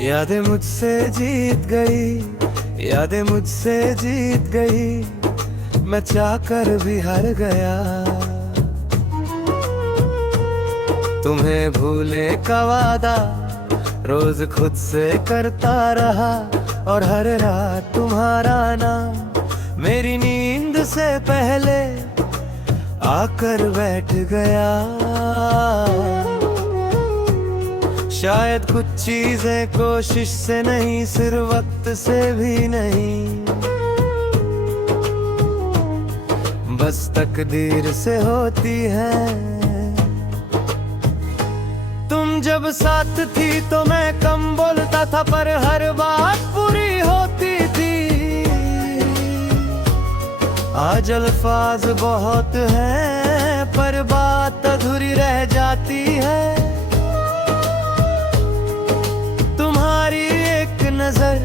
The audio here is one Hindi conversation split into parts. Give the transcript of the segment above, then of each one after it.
यादें मुझसे जीत गई, यादें मुझसे जीत गई, मैं चाहकर भी हार गया। तुम्हें भूलने का वादा रोज खुद से करता रहा, और हर रात तुम्हारा नाम मेरी नींद से पहले आकर बैठ गया। शायद कुछ चीजें कोशिश से नहीं, सिर्फ वक्त से भी नहीं, बस तकदीर से होती है। तुम जब साथ थी तो मैं कम बोलता था, पर हर बात पूरी होती थी। आज अल्फाज बहुत हैं, पर बात अधूरी रह जाती है। तुम्हारी एक नजर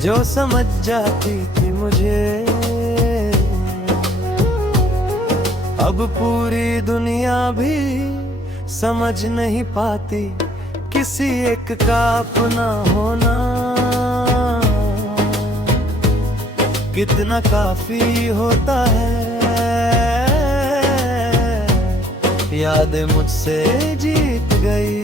जो समझ जाती थी मुझे, अब पूरी दुनिया भी समझ नहीं पाती किसी एक का अपना होना कितना काफी होता है। यादें मुझसे जीत गई,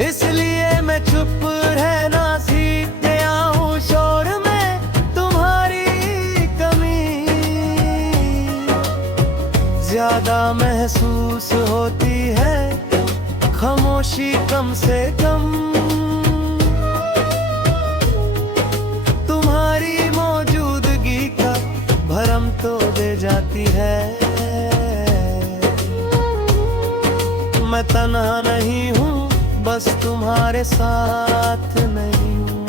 इसलिए मैं चुप रहना सीख गया हूँ। शोर में तुम्हारी कमी ज्यादा महसूस होती है, खामोशी कम से कम। तुम्हारी मौजूदगी का भरम तो दे जाती है। मैं तन्हा नहीं हूँ, बस तुम्हारे साथ नहीं हूँ।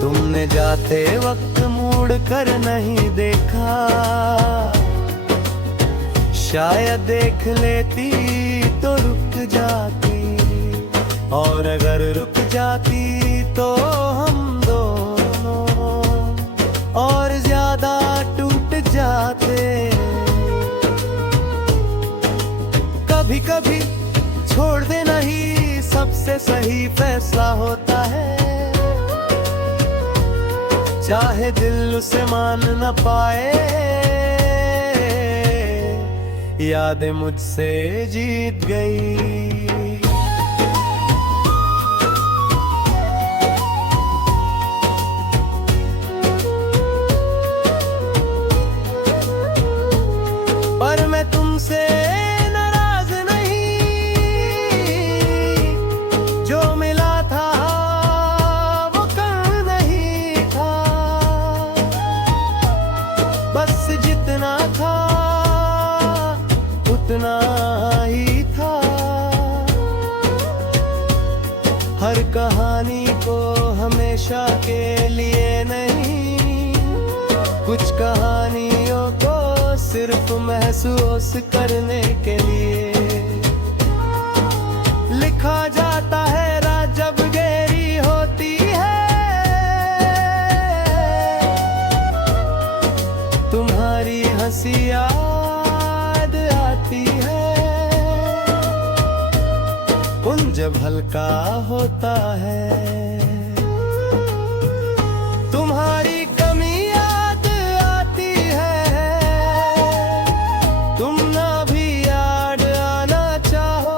तुमने जाते वक्त मुड़ कर नहीं देखा, शायद देख लेती तो रुक जाती, और अगर रुक जाती तो हम दोनों और ज्यादा टूट जाते। कभी कभी छोड़ देना ही सबसे सही फैसला होता है, चाहे दिल उसे मान न पाए। यादें मुझसे जीत गई। पर मैं तुमसे नाराज नहीं, जो मिला था वो कल नहीं था, बस जितना था उतना ही था। हर कहानी को हमेशा के लिए नहीं, कुछ कहानियों को सिर्फ महसूस करने के लिए लिखा जाता है। रात जब गहरी होती है, तुम्हारी हंसी याद आती है। उन जब हल्का होता है, तुम्हारी कमी याद आती है। तुम ना भी याद आना चाहो,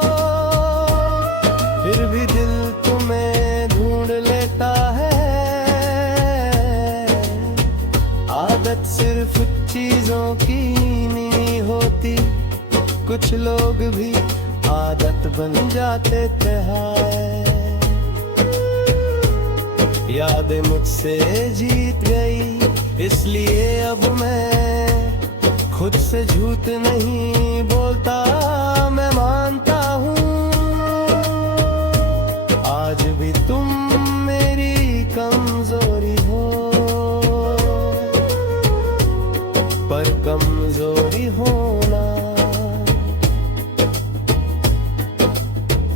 फिर भी दिल तुम्हें ढूंढ लेता है। आदत सिर्फ चीजों की नहीं होती, कुछ लोग भी आदत बन जाते थे। यादें मुझसे जीत गई, इसलिए अब मैं खुद से झूठ नहीं बोलता। मैं मानता हूँ आज भी तुम मेरी कमजोरी हो, पर कमजोरी होना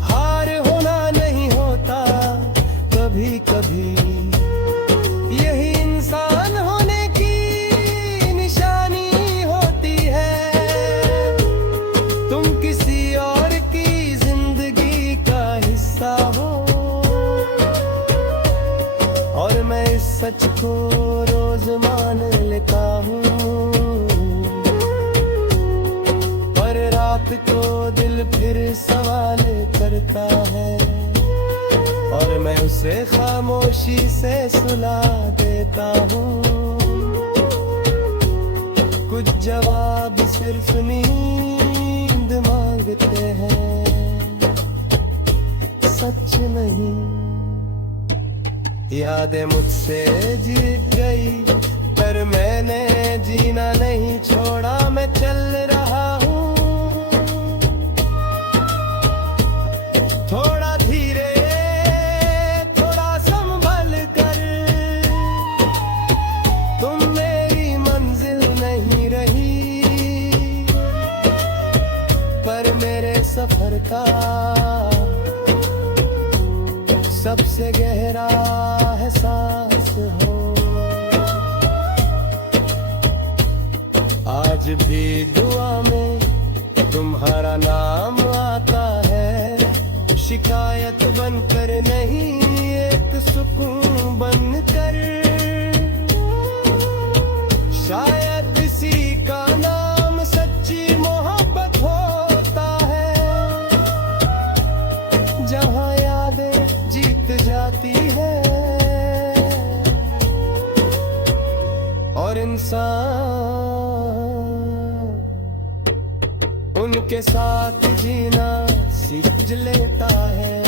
हार होना नहीं होता। कभी कभी यही इंसान होने की निशानी होती है। तुम किसी सच को रोज मान लेता हूँ, पर रात को दिल फिर सवाल करता है, और मैं उसे खामोशी से सुला देता हूँ। कुछ जवाब सिर्फ नींद मांगते हैं, सच नहीं। यादें मुझसे जीत गई, पर मैंने जीना नहीं छोड़ा, मैं चल रहा हूँ थोड़ा धीरे, थोड़ा संभल कर। तुम मेरी मंजिल नहीं रही, पर मेरे सफर का सबसे गहरा एहसास हो। आज भी दुआ में तुम्हारा नाम आता है, शिकायत बनकर नहीं, एक सुकून बनकर। शायद इसी का नाम सच्ची मोहब्बत होता है, जहाँ यादें जीत जाती है और इंसान उनके साथ जीना सीख लेता है।